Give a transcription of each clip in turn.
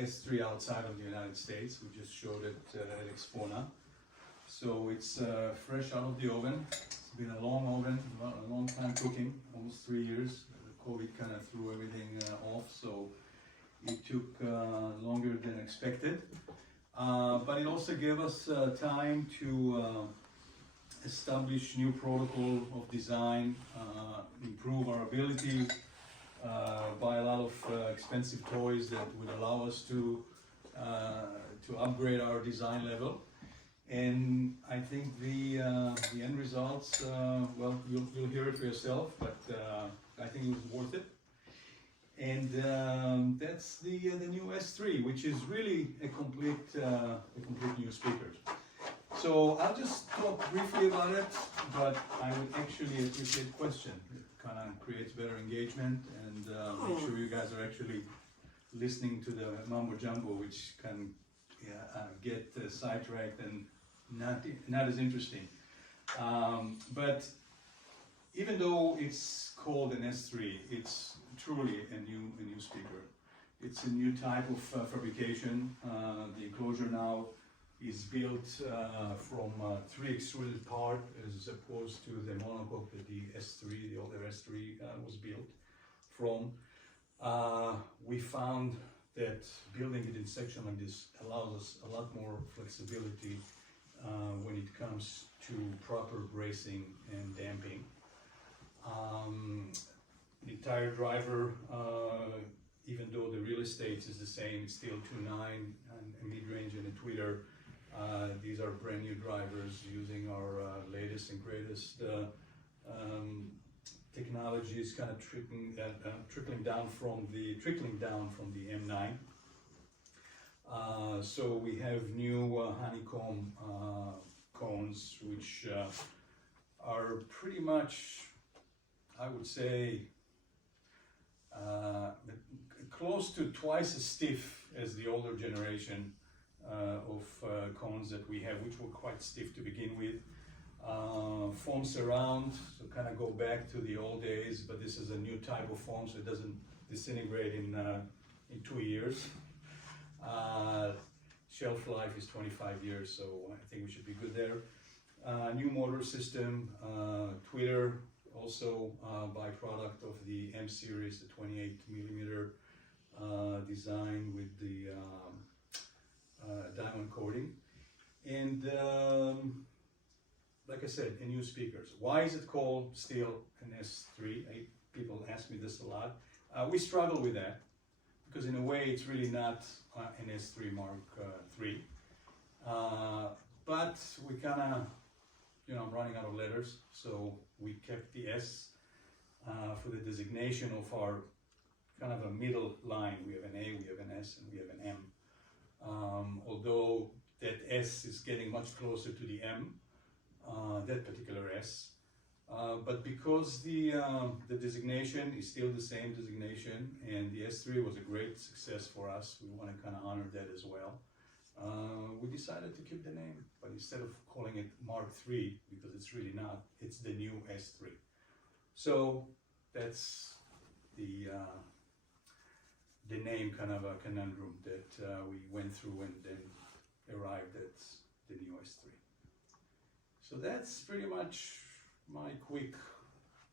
S3 outside of the United States. We just showed it at Expona. So it's fresh out of the oven. It's been a long oven, a long time cooking, almost 3 years. The COVID kind of threw everything off, so it took longer than expected. But it also gave us time to establish new protocol of design, improve our ability, buy a lot of expensive toys that would allow us to upgrade our design level. And I think the end results, well, you'll hear it for yourself, but I think it was worth it. And that's the new S3, which is really a complete new speaker. So I'll just talk briefly about it, but I would actually appreciate questions. It kind of creates better engagement, and make sure you guys are actually listening to the mumbo jumbo, which can get sidetracked and not as interesting. But even though it's called an S3, it's truly a new speaker. It's a new type of fabrication. The enclosure now is built from 3 extruded part as opposed to the monocoque that the S3, the older S3 was built from. We found that building it in section like this allows us a lot more flexibility when it comes to proper bracing and damping. The entire driver, even though the real estate is the same, it's still 2.9 and a mid-range and a tweeter. These are brand new drivers using our latest and greatest technologies, kind of trickling down from the M9. So we have new honeycomb cones, which are pretty much, I would say, close to twice as stiff as the older generation of cones that we have, which were quite stiff to begin with. Foam surround, so kind of go back to the old days, but this is a new type of foam, so it doesn't disintegrate in 2 years. Shelf life is 25 years, so I think we should be good there. New motor system, tweeter, also byproduct of the M series, the 28mm design with the diamond coating. And like I said, a new speakers. Why is it called still an S3? People ask me this a lot. We struggle with that because in a way it's really not an S3 Mark III. But we kind of, I'm running out of letters, so we kept the S for the designation of our kind of a middle line. We have an A, we have an S, and we have an M. Although that S is getting much closer to the M, that particular S. But because the designation is still the same designation, and the S3 was a great success for us, we want to kind of honor that as well. We decided to keep the name, but instead of calling it Mark III, because it's really not, it's the new S3. So that's the name kind of a conundrum that we went through and then arrived at the new S3. So that's pretty much my quick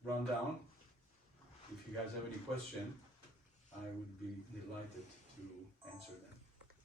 rundown. If you guys have any question, I would be delighted to